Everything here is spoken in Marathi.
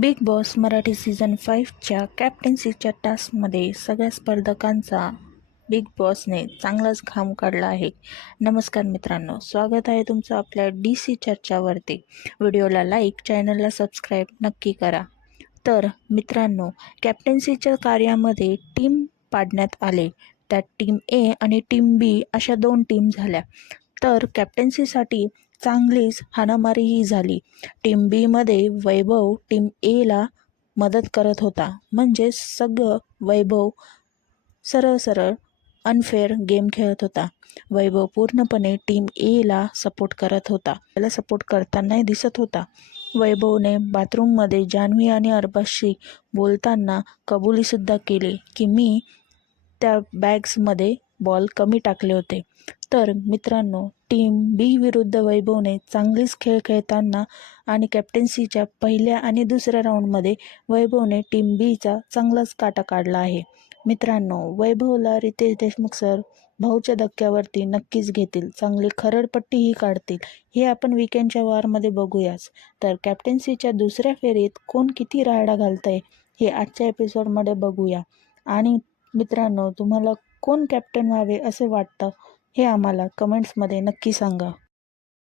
बिग बॉस मराठी सीझन 5च्या कॅप्टन्सीच्या टास्कमध्ये सगळ्या स्पर्धकांचा बिग बॉसने चांगलाच घाम काढला आहे. नमस्कार मित्रांनो, स्वागत आहे तुमचं आपल्या DC चर्चावरती. व्हिडिओला लाईक, चॅनलला सबस्क्राईब नक्की करा. तर मित्रांनो, कॅप्टन्सीच्या कार्यामध्ये टीम पाडण्यात आले. त्यात टीम A आणि टीम B अशा 2 टीम झाल्या. तर कॅप्टन्सीसाठी चांगलीच हाणामारीही झाली. टीम बीमध्ये वैभव टीम एला मदत करत होता. म्हणजे सगळं वैभव सरळ सरळ अनफेअर गेम खेळत होता. वैभव पूर्णपणे टीम एला सपोर्ट करत होता. त्याला सपोर्ट करतानाही दिसत होता. वैभवने बाथरूममध्ये जान्हवी आणि अरबाजशी बोलताना कबुलीसुद्धा केली की मी त्या बॅग्समध्ये बॉल कमी टाकले होते. तर मित्रांनो, टीम बी विरुद्ध वैभवने चांगलीच खेळ खेळताना आणि कॅप्टन्सीच्या पहिल्या आणि दुसऱ्या राऊंडमध्ये वैभवने टीम बीचा चांगलाच काटा काढला आहे. मित्रांनो, वैभवला रितेश देशमुख सर भाऊच्या धक्क्यावरती नक्कीच घेतील, चांगली खरडपट्टीही काढतील. हे आपण वीकेंडच्या वारमध्ये बघूयाच. तर कॅप्टन्सीच्या दुसऱ्या फेरीत कोण किती राहाडा घालतंय हे आजच्या एपिसोडमध्ये बघूया. आणि मित्रांनो, तुम्हाला कोण कॅप्टन व्हावे असे वाटतं हे आम्हाला कमेंट्समध्ये नक्की सांगा.